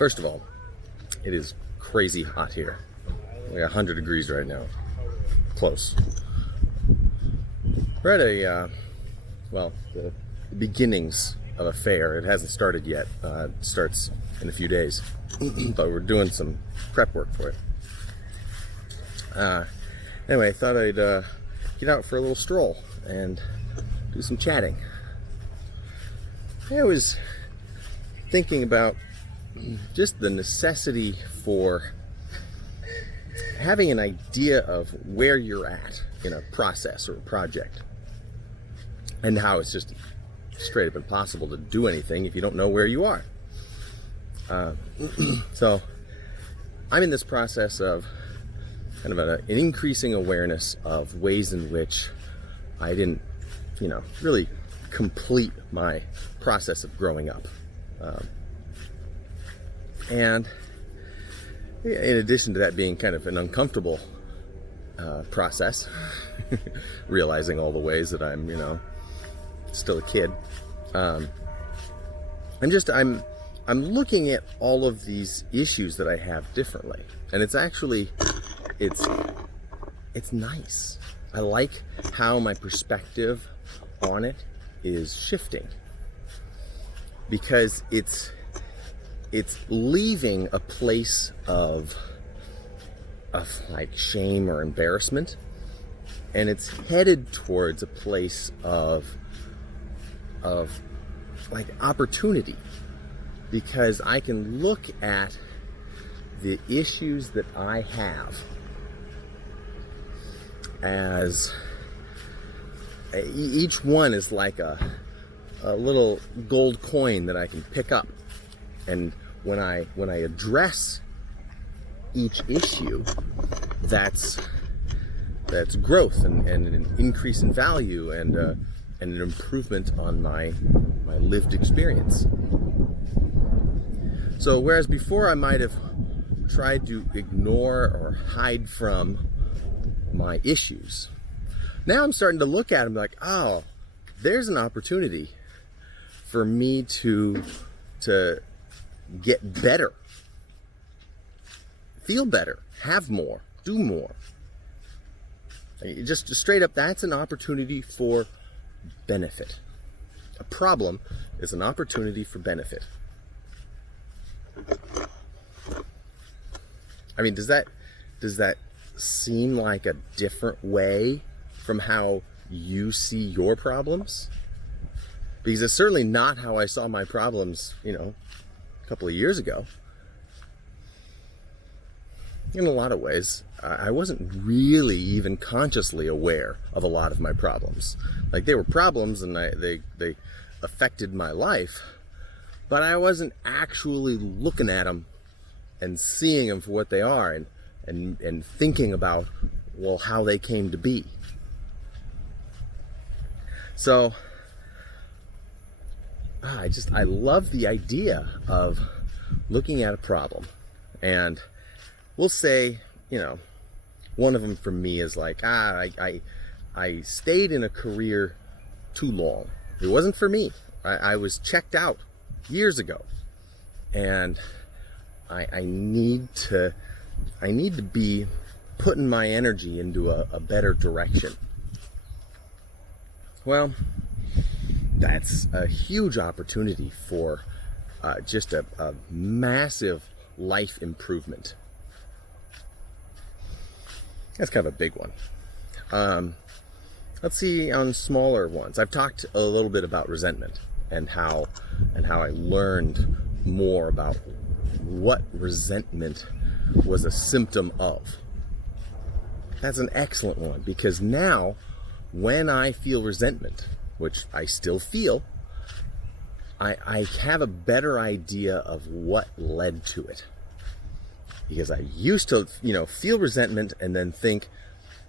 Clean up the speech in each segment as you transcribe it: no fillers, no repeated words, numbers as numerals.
First of all, it is crazy hot here. Like 100 degrees right now. Close. We're at the beginnings of a fair. It hasn't started yet. It starts in a few days. But we're doing some prep work for it. Anyway, I thought I'd get out for a little stroll and do some chatting. I was thinking about just the necessity for having an idea of where you're at in a process or a project, and how it's just straight up impossible to do anything if you don't know where you are. So I'm in this process of kind of an increasing awareness of ways in which I didn't, really complete my process of growing up. And in addition to that being kind of an uncomfortable process, realizing all the ways that I'm, still a kid, I'm looking at all of these issues that I have differently, and it's nice. I like how my perspective on it is shifting, because it's leaving a place of like shame or embarrassment, and it's headed towards a place of like opportunity, because I can look at the issues that I have as each one is like a little gold coin that I can pick up, and when I address each issue, that's growth and an increase in value and an improvement on my lived experience. So whereas before I might have tried to ignore or hide from my issues, now I'm starting to look at them like, oh, there's an opportunity for me to get better, feel better, have more, do more. Just straight up, that's an opportunity for benefit. A problem is an opportunity for benefit. I mean, does that seem like a different way from how you see your problems? Because it's certainly not how I saw my problems, a couple of years ago. In a lot of ways, I wasn't really even consciously aware of a lot of my problems. Like, they were problems and they affected my life, but I wasn't actually looking at them and seeing them for what they are and thinking about, well, how they came to be. So I love the idea of looking at a problem, and we'll say, one of them for me is like, I stayed in a career too long. It wasn't for me. I was checked out years ago, and I need to be putting my energy into a better direction. Well, that's a huge opportunity for just a massive life improvement. That's kind of a big one. Let's see on smaller ones. I've talked a little bit about resentment and how I learned more about what resentment was a symptom of. That's an excellent one, because now when I feel resentment, which I still feel, I have a better idea of what led to it. Because I used to, feel resentment and then think,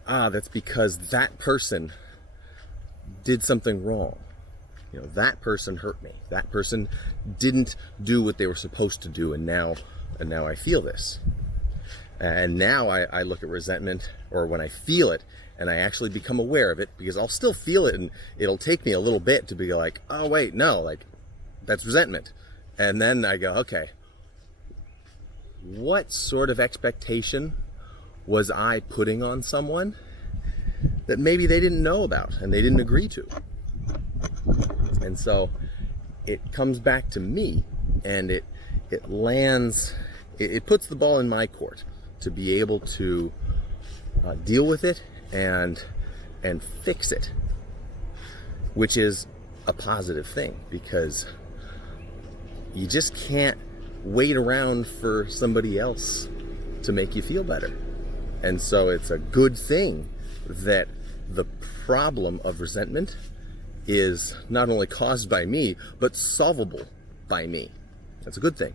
that's because that person did something wrong. That person hurt me. That person didn't do what they were supposed to do, and now I feel this. And now I look at resentment, or when I feel it, and I actually become aware of it, because I'll still feel it, and it'll take me a little bit to be like, oh wait, no, like, that's resentment. And then I go, okay, what sort of expectation was I putting on someone that maybe they didn't know about and they didn't agree to. And so it comes back to me, and it lands, it puts the ball in my court to be able to deal with it and fix it, which is a positive thing, because you just can't wait around for somebody else to make you feel better. And so it's a good thing that the problem of resentment is not only caused by me, but solvable by me. That's a good thing,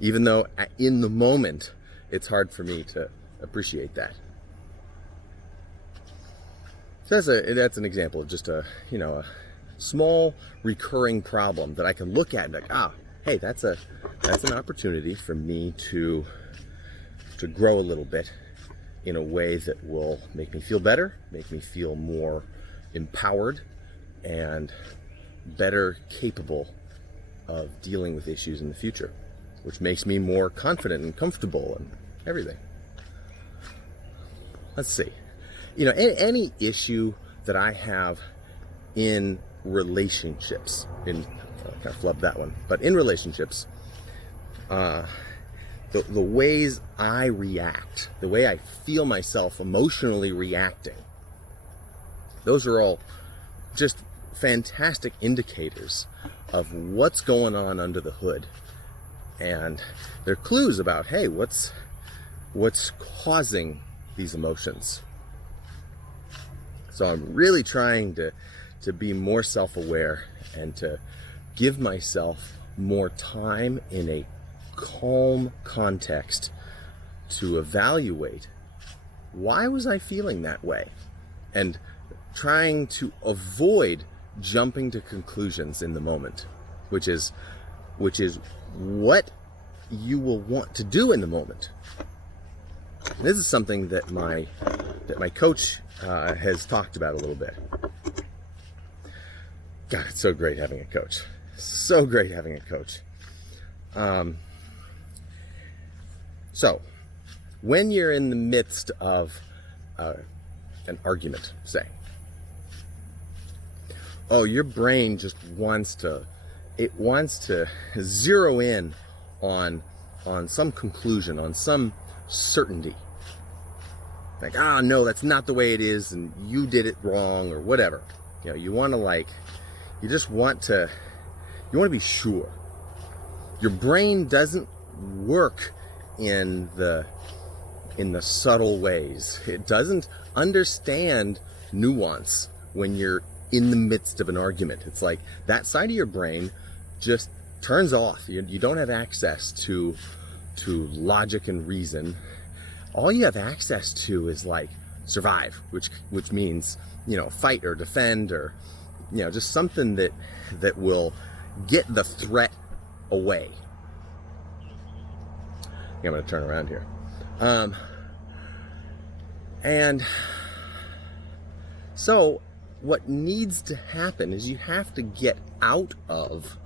even though in the moment it's hard for me to appreciate that. So that's an example of just a small recurring problem that I can look at and be like, hey, that's an opportunity for me to grow a little bit in a way that will make me feel better, make me feel more empowered, and better capable of dealing with issues in the future, which makes me more confident and comfortable and everything. Let's see. Any issue that I have in relationships, kind of flubbed that one, but in relationships, the ways I react, the way I feel myself emotionally reacting, those are all just fantastic indicators of what's going on under the hood. And they're clues about, hey, what's causing these emotions. So I'm really trying to be more self-aware and to give myself more time in a calm context to evaluate, why was I feeling that way? And trying to avoid jumping to conclusions in the moment, which is what you will want to do in the moment. And this is something that my coach has talked about a little bit. God, it's so great having a coach. So great having a coach. So, when you're in the midst of an argument, say, your brain just wants to zero in on some conclusion, on some certainty. Like, no, that's not the way it is, and you did it wrong, or whatever. You want to you want to be sure. Your brain doesn't work in the subtle ways. It doesn't understand nuance when you're in the midst of an argument. It's like that side of your brain just turns off. You don't have access to logic and reason. All you have access to is like survive, which means fight or defend, or just something that will get the threat away. I'm going to turn around here. And so what needs to happen is you have to get out of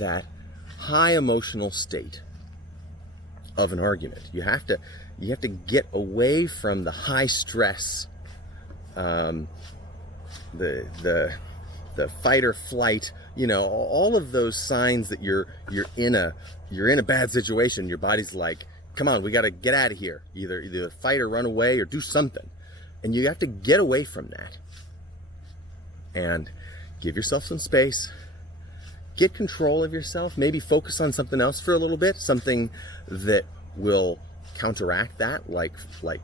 that high emotional state of an argument. You have to get away from the high stress, the fight or flight, all of those signs that you're in a bad situation. Your body's like, come on, we got to get out of here. Either fight or run away or do something. And you have to get away from that and give yourself some space. Get control of yourself. Maybe focus on something else for a little bit, something that will counteract that, like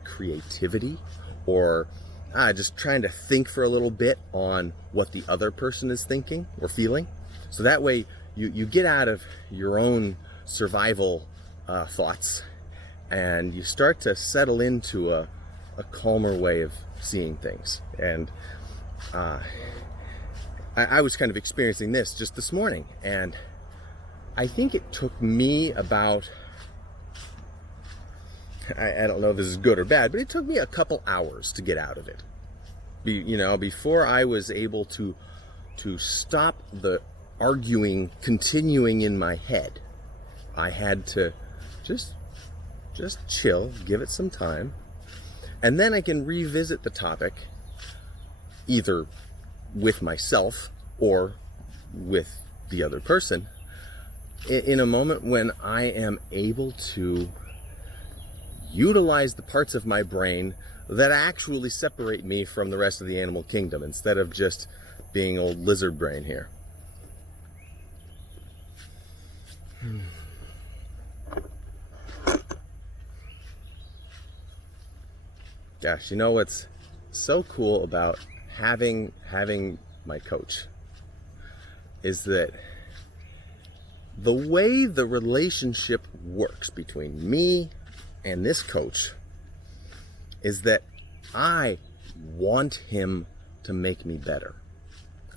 creativity, or just trying to think for a little bit on what the other person is thinking or feeling. So that way you get out of your own survival thoughts, and you start to settle into a calmer way of seeing things. And I was kind of experiencing this just this morning, and I think it took me about, I don't know if this is good or bad, but it took me a couple hours to get out of it. Before I was able to stop the arguing continuing in my head. I had to just chill, give it some time, and then I can revisit the topic either with myself or with the other person in a moment when I am able to utilize the parts of my brain that actually separate me from the rest of the animal kingdom instead of just being old lizard brain here. Gosh, you know what's so cool about having my coach is that the way the relationship works between me and this coach is that I want him to make me better.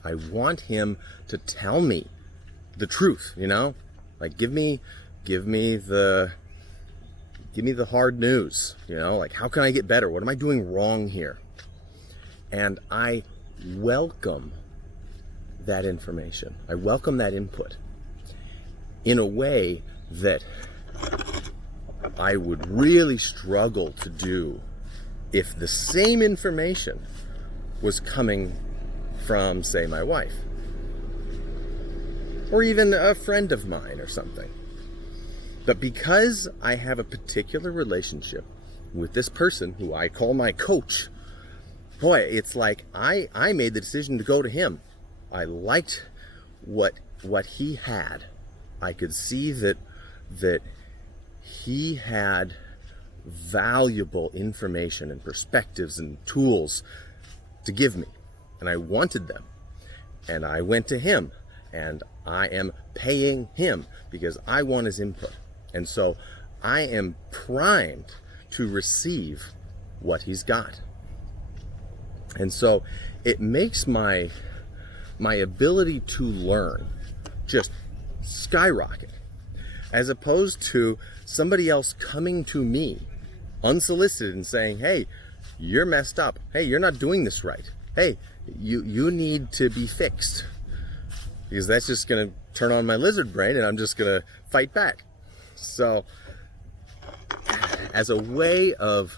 I want him to tell me the truth, you know? Like give me the hard news, you know? Like how can I get better? What am I doing wrong here? And I welcome that information. I welcome that input in a way that I would really struggle to do if the same information was coming from, say, my wife or even a friend of mine or something. But because I have a particular relationship with this person who I call my coach, boy, it's like I made the decision to go to him. I liked what he had. I could see that he had valuable information and perspectives and tools to give me, and I wanted them. And I went to him, and I am paying him because I want his input. And so I am primed to receive what he's got. And so it makes my ability to learn just skyrocket, as opposed to somebody else coming to me unsolicited and saying, hey, you're messed up. Hey, you're not doing this right. Hey, you need to be fixed. Because that's just going to turn on my lizard brain and I'm just going to fight back. So as a way of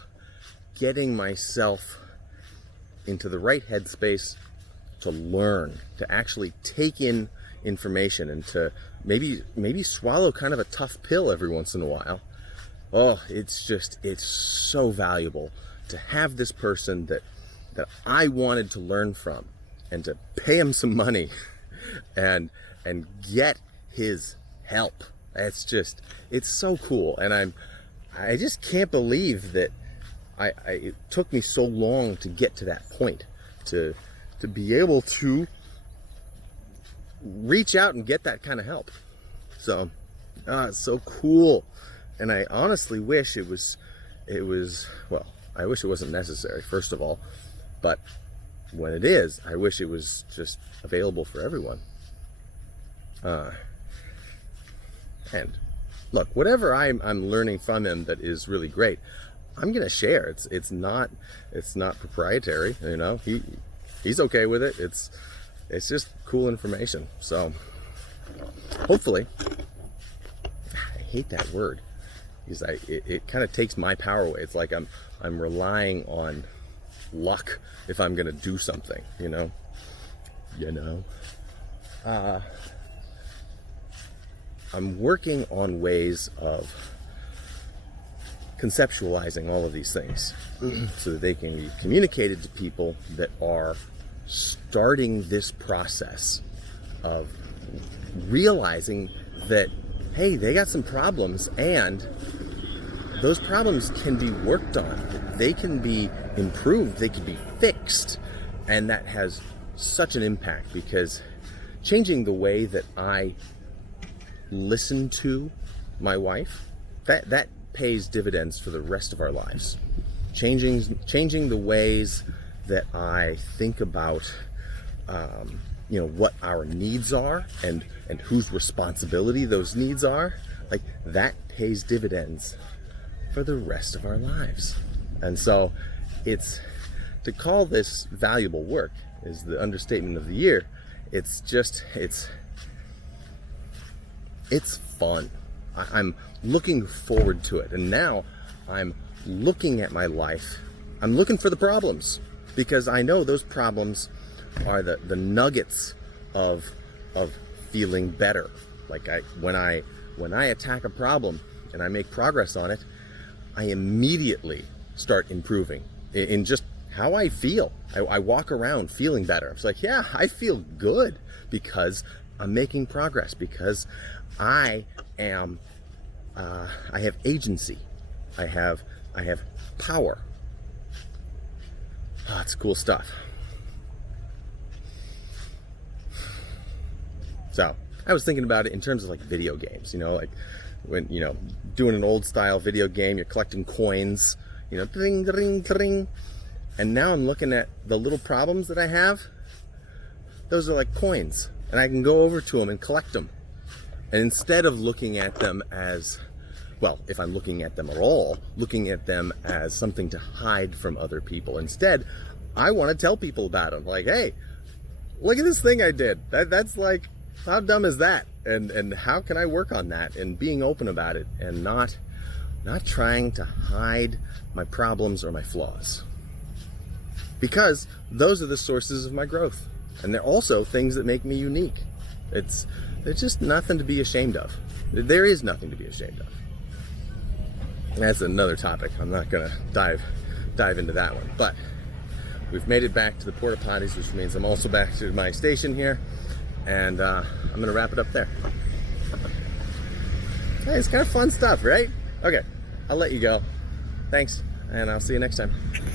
getting myself into the right headspace to learn, to actually take in information and to maybe swallow kind of a tough pill every once in a while. Oh, it's so valuable to have this person that I wanted to learn from and to pay him some money and get his help. It's so cool. And I just can't believe that it took me so long to get to that point, to be able to reach out and get that kind of help. So it's so cool. And I honestly wish it was well, I wish it wasn't necessary, first of all, but when it is, I wish it was just available for everyone. And look, whatever I'm learning from him that is really great, I'm gonna share. It's not proprietary, you know. He's okay with it. It's just cool information. So hopefully, I hate that word because it kind of takes my power away. It's like I'm relying on luck if I'm gonna do something, you know. I'm working on ways of conceptualizing all of these things so that they can be communicated to people that are starting this process of realizing that, hey, they got some problems and those problems can be worked on. They can be improved. They can be fixed. And that has such an impact because changing the way that I listen to my wife, that pays dividends for the rest of our lives. Changing the ways that I think about what our needs are and whose responsibility those needs are, like that pays dividends for the rest of our lives. And so it's to call this valuable work is the understatement of the year. It's It's fun. I'm looking forward to it. And now I'm looking at my life. I'm looking for the problems, because I know those problems are the nuggets of feeling better. Like when I attack a problem and I make progress on it, I immediately start improving in just how I feel. I walk around feeling better. It's like, yeah, I feel good because I'm making progress, because I have agency. I have power. Oh, it's cool stuff. So I was thinking about it in terms of like video games, like when, doing an old style video game, you're collecting coins, ding, ding, ding. And now I'm looking at the little problems that I have. Those are like coins, and I can go over to them and collect them. And instead of looking at them as, well, if I'm looking at them at all, looking at them as something to hide from other people. Instead, I want to tell people about them. Like, hey, look at this thing I did. That's like, how dumb is that? And how can I work on that? And being open about it, and not trying to hide my problems or my flaws. Because those are the sources of my growth. And they're also things that make me unique. There's just nothing to be ashamed of. There is nothing to be ashamed of. That's another topic. I'm not going to dive into that one. But we've made it back to the porta potties, which means I'm also back to my station here. And I'm going to wrap it up there. Hey, it's kind of fun stuff, right? Okay, I'll let you go. Thanks, and I'll see you next time.